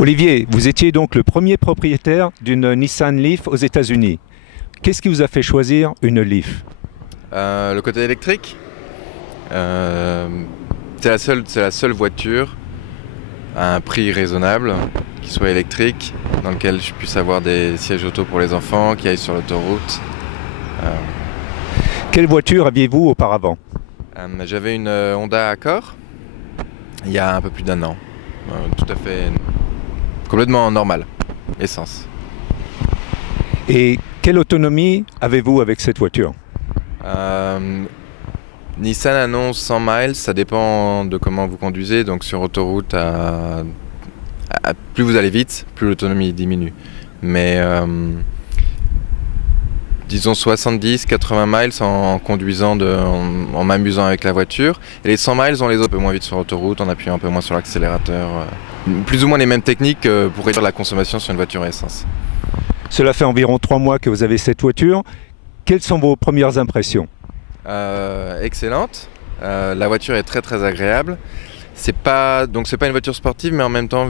Olivier, vous étiez donc le premier propriétaire d'une Nissan Leaf aux États-Unis. Qu'est-ce qui vous a fait choisir une Leaf? Le côté électrique, euh, c'est la seule voiture à un prix raisonnable, qui soit électrique, dans lequel je puisse avoir des sièges auto pour les enfants, qui aillent sur l'autoroute. Euh, Quelle voiture aviez-vous auparavant? J'avais une Honda Accord il y a un peu plus d'1 an, tout à fait complètement normal, essence. Et quelle autonomie avez-vous avec cette voiture? Euh, Nissan annonce 100 miles, ça dépend de comment vous conduisez, donc sur autoroute, plus vous allez vite, plus l'autonomie diminue. Mais disons 70-80 miles en conduisant, en m'amusant avec la voiture. Et les 100 miles, on les a un peu moins vite sur autoroute, en appuyant un peu moins sur l'accélérateur. Plus ou moins les mêmes techniques pour réduire la consommation sur une voiture à essence. Cela fait environ 3 mois que vous avez cette voiture. Quelles sont vos premières impressions? Excellente. La voiture est très très agréable. C'est pas une voiture sportive, mais en même temps,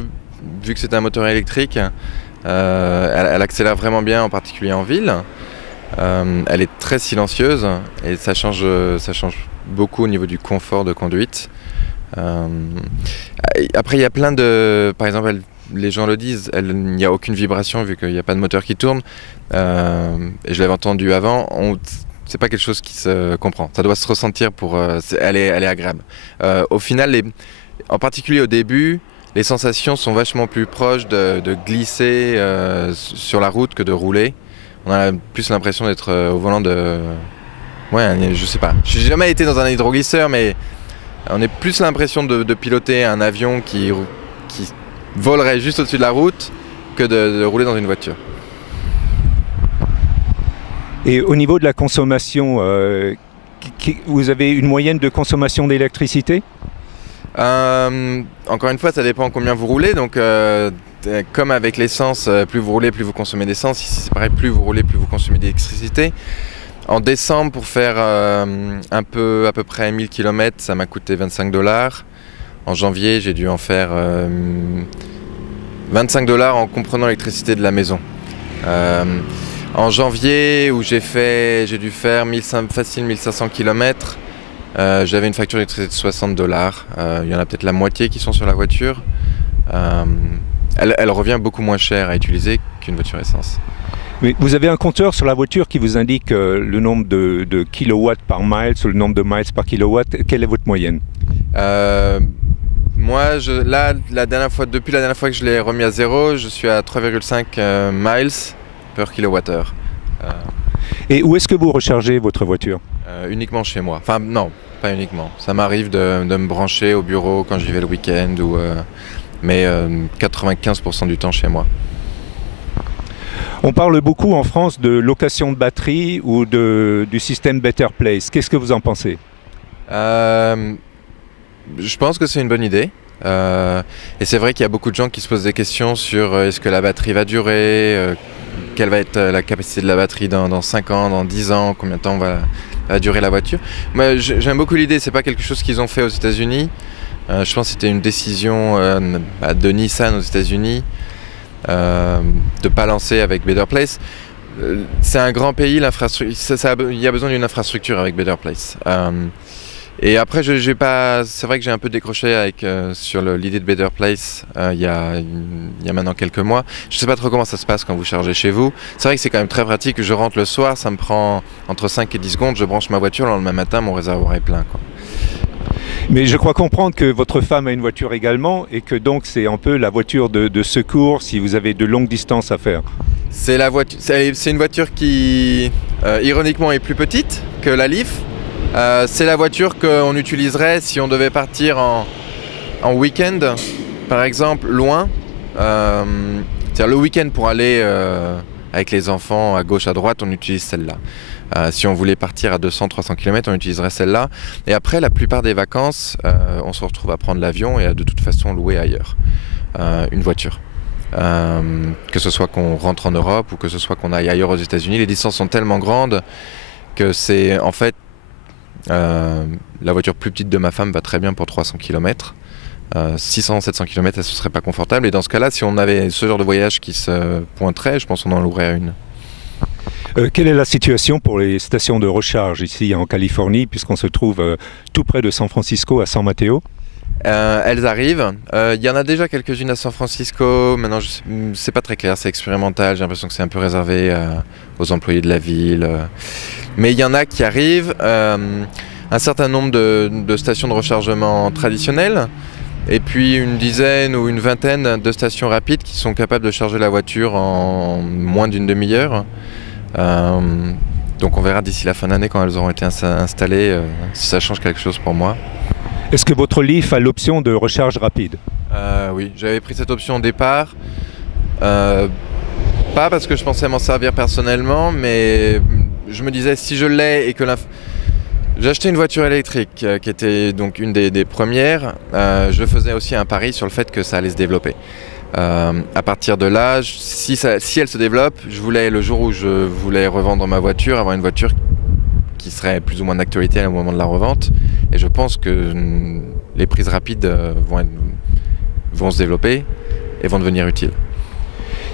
vu que c'est un moteur électrique, elle accélère vraiment bien, en particulier en ville. Elle est très silencieuse et ça change beaucoup au niveau du confort de conduite. Après, il y a plein de... Par exemple, les gens le disent, il n'y a aucune vibration vu qu'il n'y a pas de moteur qui tourne. Et je l'avais entendu avant. C'est pas quelque chose qui se comprend. Ça doit se ressentir elle est agréable. Au final, en particulier au début, les sensations sont vachement plus proches de glisser sur la route que de rouler. On a plus l'impression d'être au volant de... Ouais, je sais pas. Je n'ai jamais été dans un hydroglisseur, mais on a plus l'impression de piloter un avion qui volerait juste au-dessus de la route que de rouler dans une voiture. Et au niveau de la consommation, vous avez une moyenne de consommation d'électricité? Encore une fois, ça dépend combien vous roulez. Donc, comme avec l'essence, plus vous roulez, plus vous consommez d'essence. Ici, c'est pareil, plus vous roulez, plus vous consommez d'électricité. En décembre, pour faire à peu près 1000 km, ça m'a coûté 25 $. En janvier, j'ai dû en faire 25 $ en comprenant l'électricité de la maison. En janvier, où j'ai dû faire facile 1500 km, j'avais une facture d'électricité de 60 $. Il y en a peut-être la moitié qui sont sur la voiture. Elle revient beaucoup moins cher à utiliser qu'une voiture essence. Mais vous avez un compteur sur la voiture qui vous indique le nombre de kilowatts par mile ou le nombre de miles par kilowatt. Quelle est votre moyenne? Moi, depuis la dernière fois que je l'ai remis à zéro, je suis à 3,5 miles per kilowattheure. Et où est-ce que vous rechargez votre voiture? Uniquement chez moi. Enfin, non, pas uniquement. Ça m'arrive de me brancher au bureau quand j'y vais le week-end, mais 95% du temps chez moi. On parle beaucoup en France de location de batterie ou du système Better Place. Qu'est-ce que vous en pensez? Je pense que c'est une bonne idée. Et c'est vrai qu'il y a beaucoup de gens qui se posent des questions sur est-ce que la batterie va durer, quelle va être la capacité de la batterie dans 5 ans, dans 10 ans, combien de temps va durer la voiture. Moi, j'aime beaucoup l'idée, c'est pas quelque chose qu'ils ont fait aux États-Unis. Je pense que c'était une décision de Nissan aux États-Unis de ne pas lancer avec Better Place. C'est un grand pays, il y a besoin d'une infrastructure avec Better Place. Et après, c'est vrai que j'ai un peu décroché sur l'idée de Better Place il y a maintenant quelques mois. Je ne sais pas trop comment ça se passe quand vous chargez chez vous. C'est vrai que c'est quand même très pratique. Je rentre le soir, ça me prend entre 5 et 10 secondes. Je branche ma voiture, le lendemain matin, mon réservoir est plein, quoi. Mais je crois comprendre que votre femme a une voiture également et que donc c'est un peu la voiture de secours si vous avez de longues distances à faire. C'est une voiture qui, ironiquement, est plus petite que la Leaf. C'est la voiture qu'on utiliserait si on devait partir en week-end, par exemple, loin. C'est-à-dire le week-end pour aller avec les enfants à gauche, à droite, on utilise celle-là. Si on voulait partir à 200-300 km, on utiliserait celle-là. Et après, la plupart des vacances, on se retrouve à prendre l'avion et à de toute façon louer ailleurs une voiture. Que ce soit qu'on rentre en Europe ou que ce soit qu'on aille ailleurs aux États-Unis, les distances sont tellement grandes que c'est en fait la voiture plus petite de ma femme va très bien pour 300 km. 600-700 km, ça ne serait pas confortable. Et dans ce cas-là, si on avait ce genre de voyage qui se pointerait, je pense qu'on en louerait une. Quelle est la situation pour les stations de recharge ici en Californie, puisqu'on se trouve tout près de San Francisco, à San Mateo? Elles arrivent. Il y en a déjà quelques-unes à San Francisco. Maintenant, c'est pas très clair, c'est expérimental. J'ai l'impression que c'est un peu réservé aux employés de la ville. Mais il y en a qui arrivent. Un certain nombre de stations de rechargement traditionnelles. Et puis une dizaine ou une vingtaine de stations rapides qui sont capables de charger la voiture en moins d'une demi-heure. Donc on verra d'ici la fin d'année quand elles auront été installées si ça change quelque chose pour moi. Est-ce que votre Leaf a l'option de recharge rapide? Oui, j'avais pris cette option au départ. Pas parce que je pensais m'en servir personnellement, mais je me disais si je l'ai et que j'ai acheté une voiture électrique qui était donc une des premières. Je faisais aussi un pari sur le fait que ça allait se développer. À partir de là, si elle se développe, je voulais, le jour où je voulais revendre ma voiture, avoir une voiture qui serait plus ou moins d'actualité au moment de la revente. Et je pense que les prises rapides vont se développer et vont devenir utiles.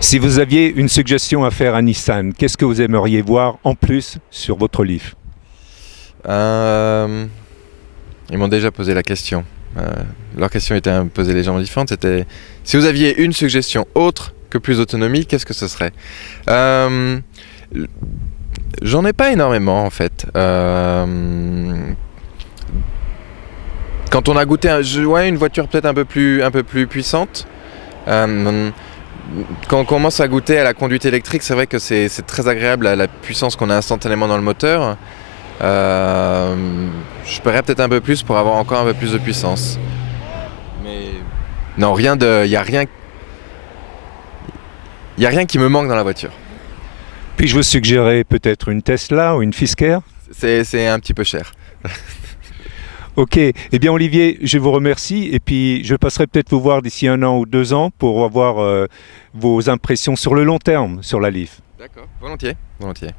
Si vous aviez une suggestion à faire à Nissan, qu'est-ce que vous aimeriez voir en plus sur votre Leaf? Ils m'ont déjà posé la question. Leur question était posée légèrement différente. C'était si vous aviez une suggestion autre que plus d'autonomie, qu'est-ce que ce serait? J'en ai pas énormément en fait. Quand on a goûté une voiture peut-être un peu plus puissante. Quand on commence à goûter à la conduite électrique, c'est vrai que c'est très agréable la puissance qu'on a instantanément dans le moteur. Je paierais peut-être un peu plus pour avoir encore un peu plus de puissance. Mais non, il y a rien qui me manque dans la voiture. Puis-je vous suggérer peut-être une Tesla ou une Fisker? C'est un petit peu cher. Ok, eh bien Olivier, je vous remercie et puis je passerai peut-être vous voir d'ici 1 an ou 2 ans pour avoir vos impressions sur le long terme sur la Leaf. D'accord, volontiers, volontiers.